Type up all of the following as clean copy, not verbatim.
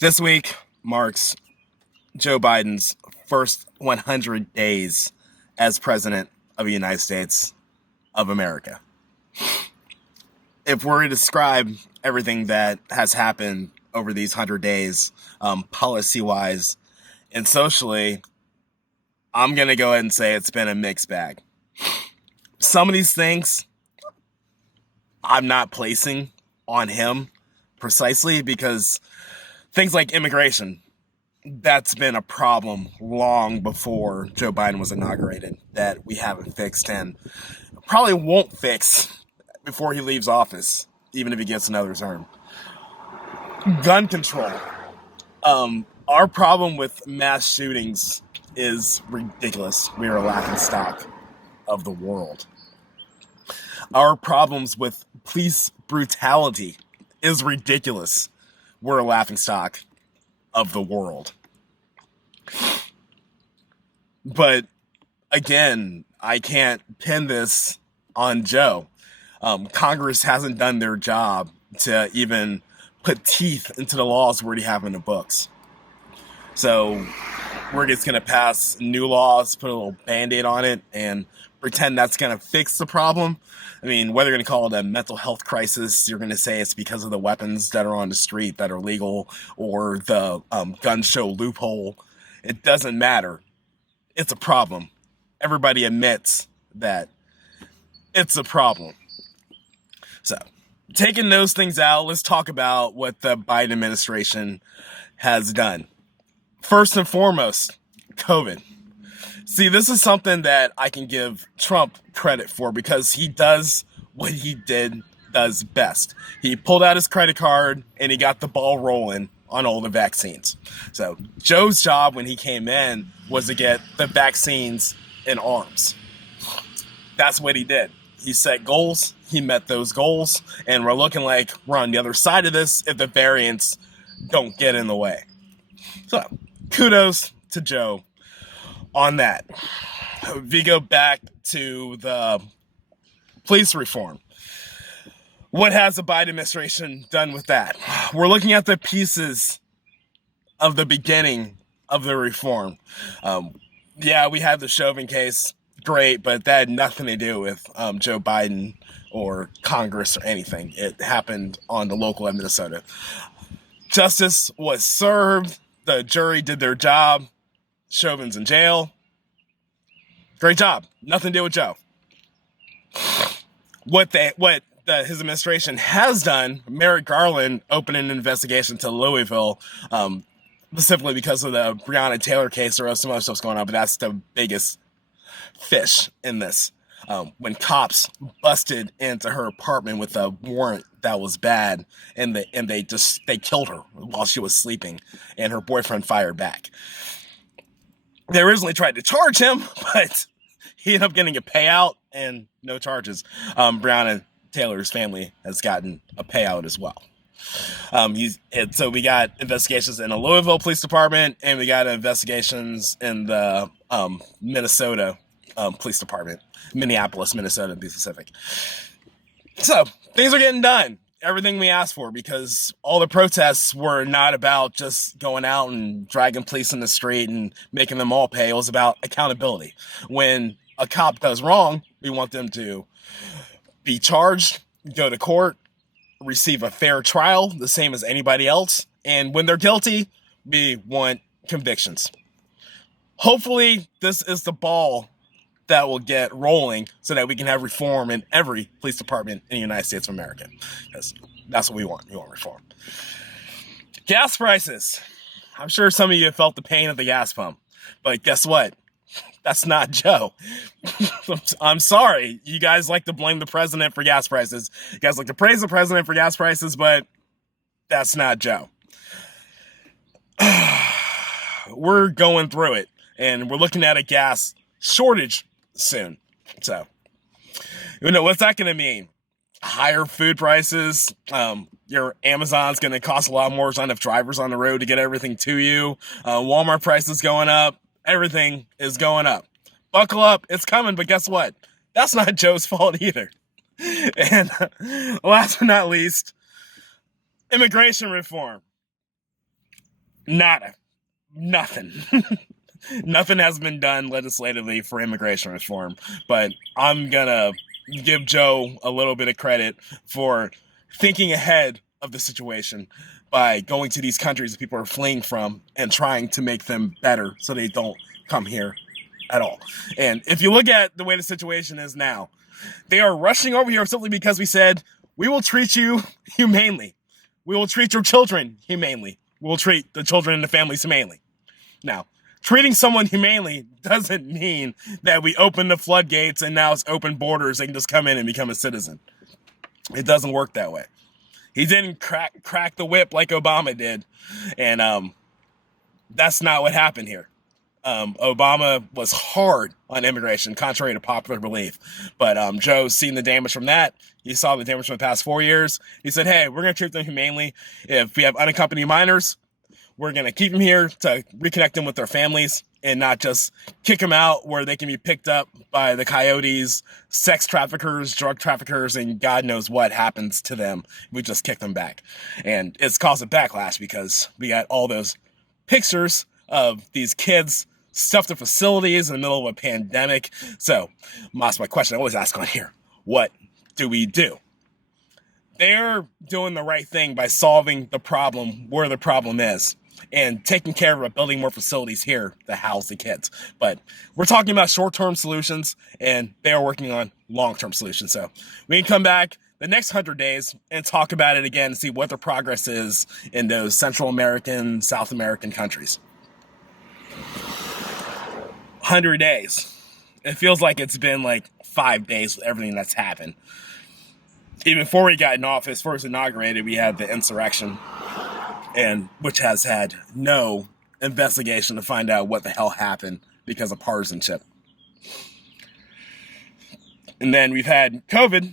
This week marks Joe Biden's first 100 days as president of the United States of America. If we're to describe everything that has happened over these 100 days, policy-wise and socially, I'm going to go ahead and say it's been a mixed bag. Some of these things I'm not placing on him precisely because things like immigration, that's been a problem long before Joe Biden was inaugurated that we haven't fixed and probably won't fix before he leaves office, even if he gets another term. Gun control. Our problem with mass shootings is ridiculous. We are a laughingstock of the world. Our problems with police brutality is ridiculous. We're a laughingstock of the world. But again, I can't pin this on Joe. Congress hasn't done their job to even put teeth into the laws we already have in the books. So we're just going to pass new laws, put a little Band-Aid on it, and pretend that's going to fix the problem. I mean, whether you're going to call it a mental health crisis, you're going to say it's because of the weapons that are on the street that are legal, or the gun show loophole. It doesn't matter. It's a problem. Everybody admits that it's a problem. So, taking those things out, let's talk about what the Biden administration has done. First and foremost, COVID. See, this is something that I can give Trump credit for because he does what he does best. He pulled out his credit card and he got the ball rolling on all the vaccines. So Joe's job when he came in was to get the vaccines in arms. That's what he did. He set goals, he met those goals, and we're looking like we're on the other side of this if the variants don't get in the way. So kudos to Joe on that. We go back to the police reform. What has the Biden administration done with that? We're looking at the pieces of the beginning of the reform. Yeah, we had the Chauvin case. Great, but that had nothing to do with Joe Biden or Congress or anything. It happened on the local in Minnesota. Justice was served. The jury did their job. Chauvin's in jail. Great job. Nothing to do with Joe. What his administration has done, Merrick Garland opened an investigation to Louisville, specifically because of the Breonna Taylor case. There was some other stuff going on, but that's the biggest fish in this. When cops busted into her apartment with a warrant that was bad, and they killed her while she was sleeping, and her boyfriend fired back. They originally tried to charge him, but he ended up getting a payout and no charges. Breonna Taylor's family has gotten a payout as well. So we got investigations in the Louisville Police Department, and we got investigations in the Minnesota Police Department, Minneapolis, Minnesota, to be specific. So things are getting done. Everything we asked for, because all the protests were not about just going out and dragging police in the street and making them all pay. It was about accountability. When a cop does wrong, we want them to be charged, go to court, receive a fair trial, the same as anybody else. And when they're guilty, we want convictions. Hopefully, this is the ball that will get rolling so that we can have reform in every police department in the United States of America. Because that's what we want. We want reform. Gas prices. I'm sure some of you have felt the pain of the gas pump. But guess what? That's not Joe. I'm sorry. You guys like to blame the president for gas prices. You guys like to praise the president for gas prices, but that's not Joe. We're going through it, and we're looking at a gas shortage soon. So, what's that going to mean? Higher food prices. Your Amazon's going to cost a lot more. There's not enough drivers on the road to get everything to you. Walmart prices going up. Everything is going up. Buckle up. It's coming, but guess what? That's not Joe's fault either. And last but not least, immigration reform. Nada. Nothing. Nothing has been done legislatively for immigration reform, but I'm gonna give Joe a little bit of credit for thinking ahead of the situation by going to these countries that people are fleeing from and trying to make them better so they don't come here at all. And if you look at the way the situation is now, they are rushing over here simply because we said, we will treat you humanely. We will treat your children humanely. We will treat the children and the families humanely. Now, treating someone humanely doesn't mean that we open the floodgates and now it's open borders. They can just come in and become a citizen. It doesn't work that way. He didn't crack the whip like Obama did. And that's not what happened here. Obama was hard on immigration, contrary to popular belief. But Joe's seen the damage from that. He saw the damage from the past 4 years. He said, hey, we're going to treat them humanely. If we have unaccompanied minors, we're going to keep them here to reconnect them with their families and not just kick them out where they can be picked up by the coyotes, sex traffickers, drug traffickers, and God knows what happens to them. We just kick them back. And it's caused a backlash because we got all those pictures of these kids stuffed in facilities in the middle of a pandemic. So that's my question I always ask on here. What do we do? They're doing the right thing by solving the problem where the problem is and taking care of it, building more facilities here to house the kids. But we're talking about short-term solutions, and they are working on long-term solutions. So we can come back the next 100 days and talk about it again and see what the progress is in those Central American, South American countries. 100 days. It feels like it's been like 5 days with everything that's happened. Even before he got in office, first inaugurated, we had the insurrection, and which has had no investigation to find out what the hell happened because of partisanship. And then we've had COVID.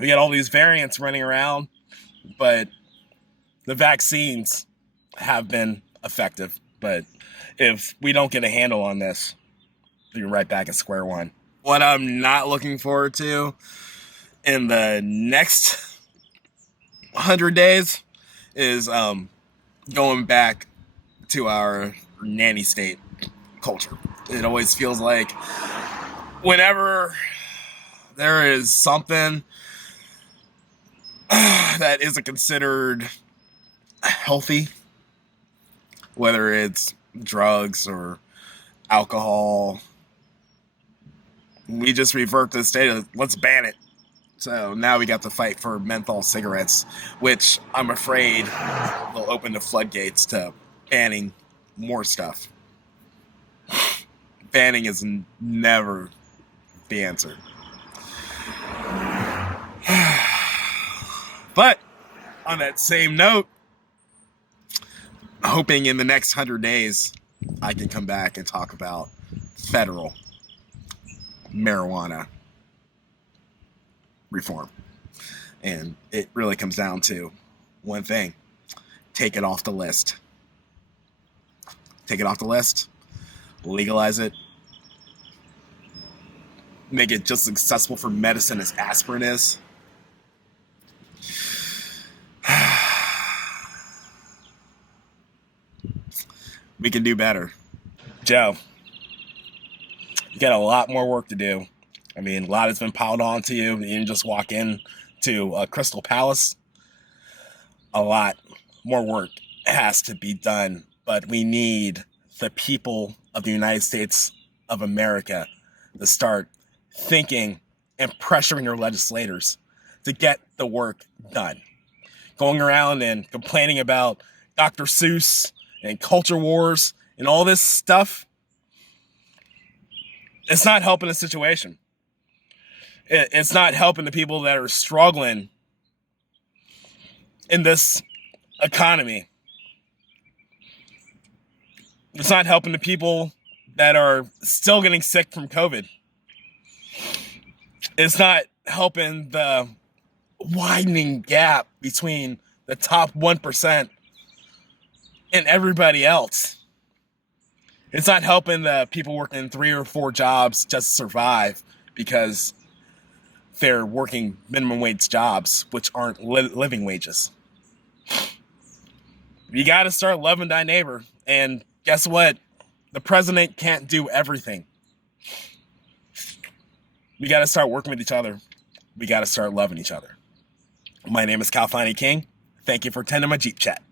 We got all these variants running around, but the vaccines have been effective. But if we don't get a handle on this, we're right back at square one. What I'm not looking forward to in the next 100 days is going back to our nanny state culture. It always feels like whenever there is something that isn't considered healthy, whether it's drugs or alcohol, we just revert to the state of let's ban it. So now we got to fight for menthol cigarettes, which I'm afraid will open the floodgates to banning more stuff. Banning is never the answer. But on that same note, hoping in the next 100 days I can come back and talk about federal marijuana reform. And it really comes down to one thing: take it off the list. Take it off the list, legalize it, make it just accessible for medicine as aspirin is. We can do better. Joe, you got a lot more work to do. I mean, a lot has been piled onto you. You didn't just walk in to Crystal Palace. A lot more work has to be done, but we need the people of the United States of America to start thinking and pressuring their legislators to get the work done. Going around and complaining about Dr. Seuss and culture wars and all this stuff, it's not helping the situation. It's not helping the people that are struggling in this economy. It's not helping the people that are still getting sick from COVID. It's not helping the widening gap between the top 1% and everybody else. It's not helping the people working 3 or 4 jobs just to survive because they're working minimum wage jobs, which aren't living wages. You got to start loving thy neighbor. And guess what? The president can't do everything. We got to start working with each other. We got to start loving each other. My name is Kalfani King. Thank you for attending my Jeep Chat.